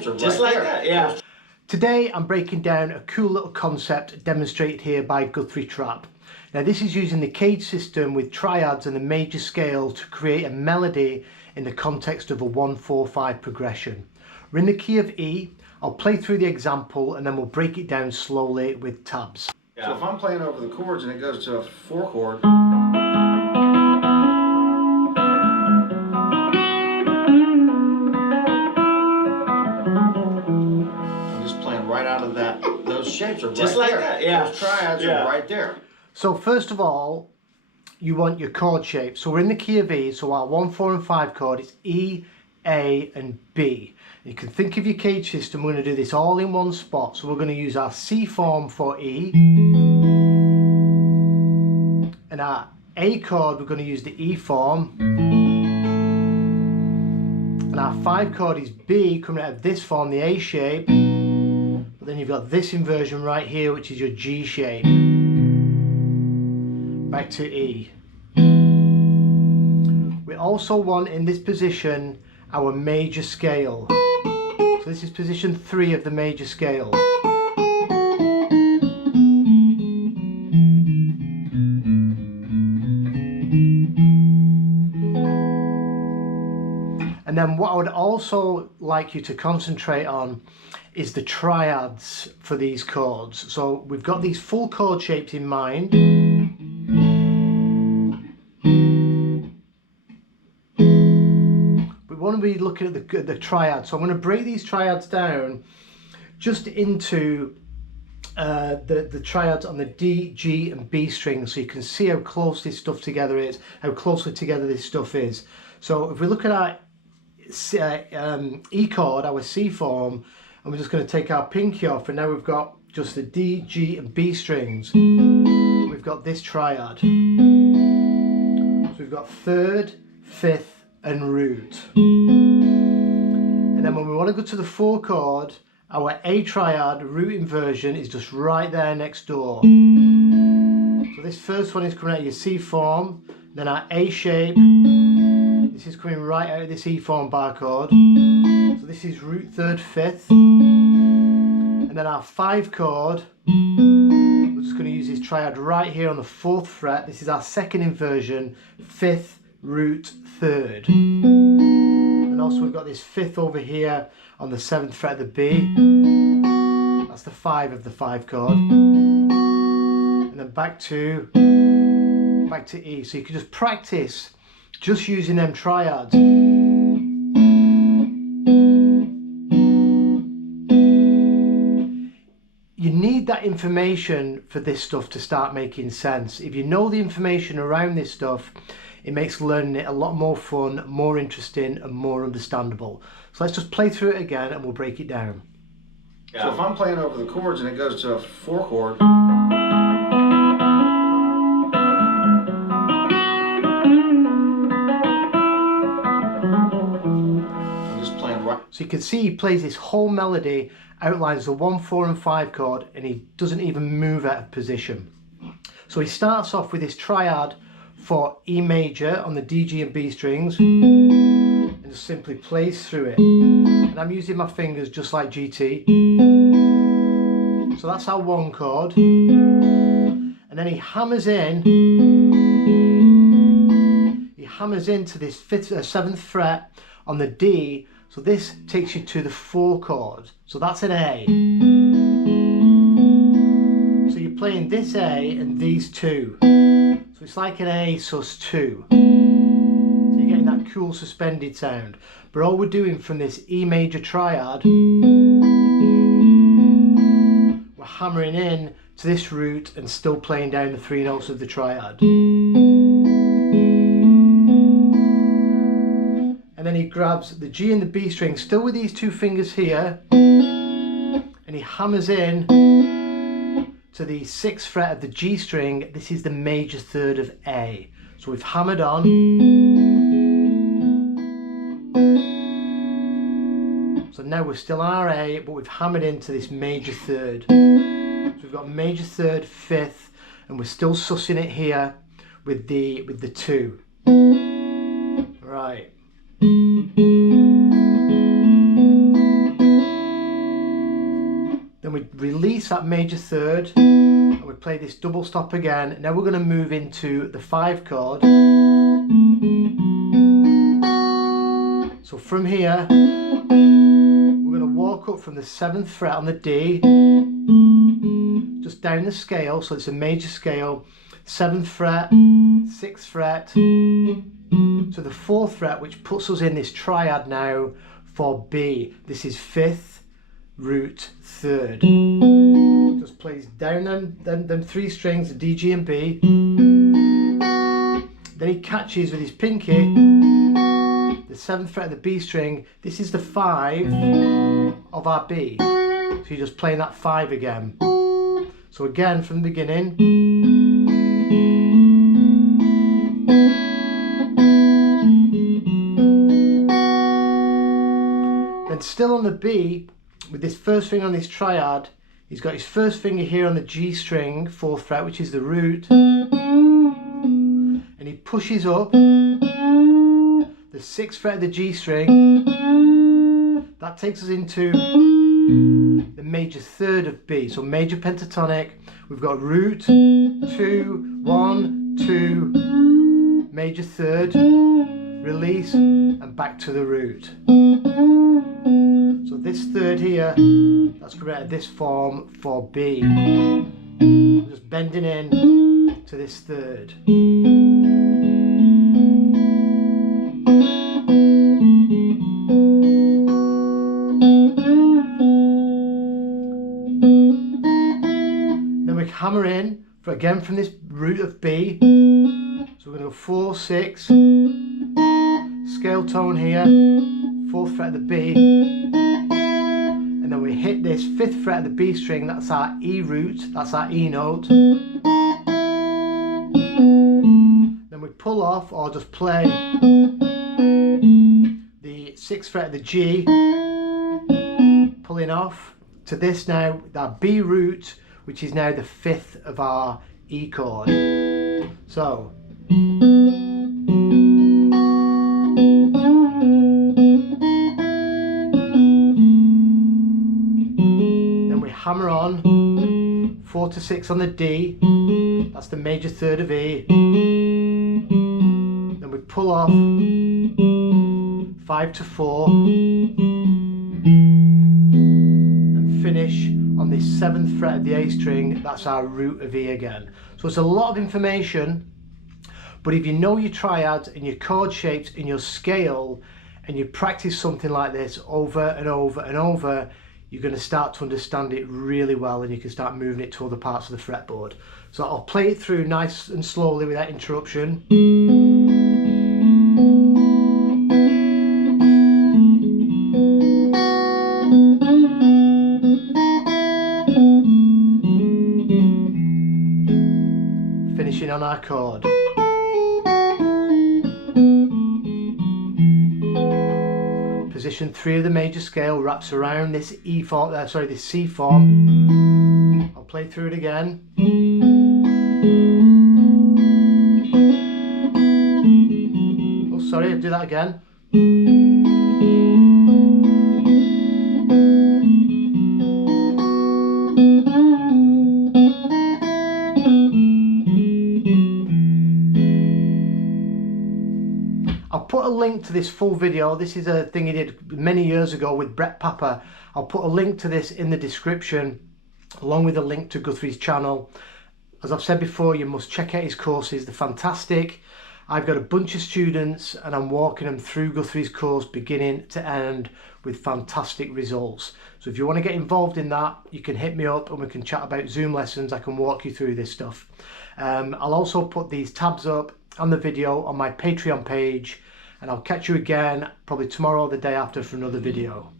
shapes are just right like there. that, yeah. Today I'm breaking down a cool little concept demonstrated here by Guthrie Trapp. Now this is using the cage system with triads and the major scale to create a melody in the context of a 1-4-5 progression. We're in the key of E. I'll play through the example and then we'll break it down slowly with tabs. Yeah. So if I'm playing over the chords and it goes to a 4 chord, I'm just playing right out of that. Those shapes are Just right like there. that, yeah. Those triads Yeah. are right there. So first of all, you want your chord shape. So we're in the key of E, so our 1, 4 and 5 chord is E, A and B. You can think of your cage system, we're going to do this all in one spot. So we're going to use our C form for E, and our A chord we're going to use the E form, and our 5 chord is B coming out of this form, the A shape, but then you've got this inversion right here which is your G shape. Back to E. We also want in this position our major scale. So this is position 3 of the major scale. And then what I would also like you to concentrate on is the triads for these chords. So we've got these full chord shapes in mind. We want to be looking at the triads. So I'm going to break these triads down just into the triads on the D, G and B strings, so you can see how close this stuff together is, how closely together this stuff is. So if we look at our E chord, our C form, and we're just going to take our pinky off, and now we've got just the D, G and B strings. We've got this triad. So we've got 3rd, 5th and root. And then when we want to go to the 4 chord, our A triad root inversion is just right there next door. So this first one is coming out of your C form, then our A shape, this is coming right out of this E form bar chord. So this is root 3rd, 5th. And then our 5 chord, we're just going to use this triad right here on the 4th fret. This is our second inversion, 5th, root 3rd. And also we've got this 5th over here on the 7th fret of the B. That's the 5 of the 5 chord. And then back to E. So you can just practice just using them triads. You need that information for this stuff to start making sense. If you know the information around this stuff, it makes learning it a lot more fun, more interesting and more understandable. So let's just play through it again and we'll break it down. Yeah. So if I'm playing over the chords and it goes to a 4 chord, so you can see he plays this whole melody, outlines the 1, 4 and 5 chord, and he doesn't even move out of position. So he starts off with his triad for E major on the D, G and B strings and just simply plays through it. And I'm using my fingers just like GT. So that's our 1 chord. And then he hammers into this 7th fret on the D. So this takes you to the 4 chord. So that's an A. So you're playing this A and these 2. So it's like an A sus 2. So you're getting that cool suspended sound. But all we're doing from this E major triad, we're hammering in to this root and still playing down the 3 notes of the triad. And then he grabs the G and the B string, still with these 2 fingers here, and he hammers in to the 6th fret of the G string. This is the major 3rd of A. So we've hammered on. So now we're still on our A, but we've hammered into this major 3rd. So we've got major 3rd, 5th, and we're still sussing it here with the 2. Right. Then we release that major third and we play this double stop again. Now we're going to move into the 5 chord. So from here, we're going to walk up from the 7th fret on the D, just down the scale, so it's a major scale, 7th fret, 6th fret, to the 4th fret, which puts us in this triad now for B. This is 5th, root, 3rd. Just plays down them 3 strings, the D, G and B. Then he catches with his pinky the 7th fret of the B string. This is the 5 of our B. So you're just playing that 5 again. So again from the beginning. Then still on the B, with this first finger on this triad, he's got his first finger here on the G string, 4th fret, which is the root. And he pushes up the 6th fret of the G string. That takes us into the major third of B. So major pentatonic, we've got root, 2, 1, 2, major third, release, and back to the root. So this third here, that's correct, this form for B. Just bending in to this third. Then we hammer in, again from this root of B. So we're going to go 4, 6, scale tone here, 4th fret of the B, and then we hit this 5th fret of the B string, that's our E root, that's our E note. Then we pull off or just play the 6th fret of the G, pulling off to this now, that B root, which is now the 5th of our E chord. So then we hammer on 4 to 6 on the D, that's the major third of E. Then we pull off 5 to 4 and finish on this 7th fret of the A string, that's our root of E again. So it's a lot of information, but if you know your triads and your chord shapes and your scale, and you practice something like this over and over and over, you're going to start to understand it really well, and you can start moving it to other parts of the fretboard. So I'll play it through nice and slowly without interruption. Finishing on our chord. Position 3 of the major scale wraps around this E form, this C form. I'll play through it again. Oh, sorry, I'll do that again. I'll put a link to this full video. This is a thing he did many years ago with Brett Papa. I'll put a link to this in the description, along with a link to Guthrie's channel. As I've said before, you must check out his courses. They're fantastic. I've got a bunch of students and I'm walking them through Guthrie's course beginning to end with fantastic results. So if you want to get involved in that, you can hit me up and we can chat about Zoom lessons. I can walk you through this stuff. I'll also put these tabs up on the video on my Patreon page, and I'll catch you again probably tomorrow or the day after for another video.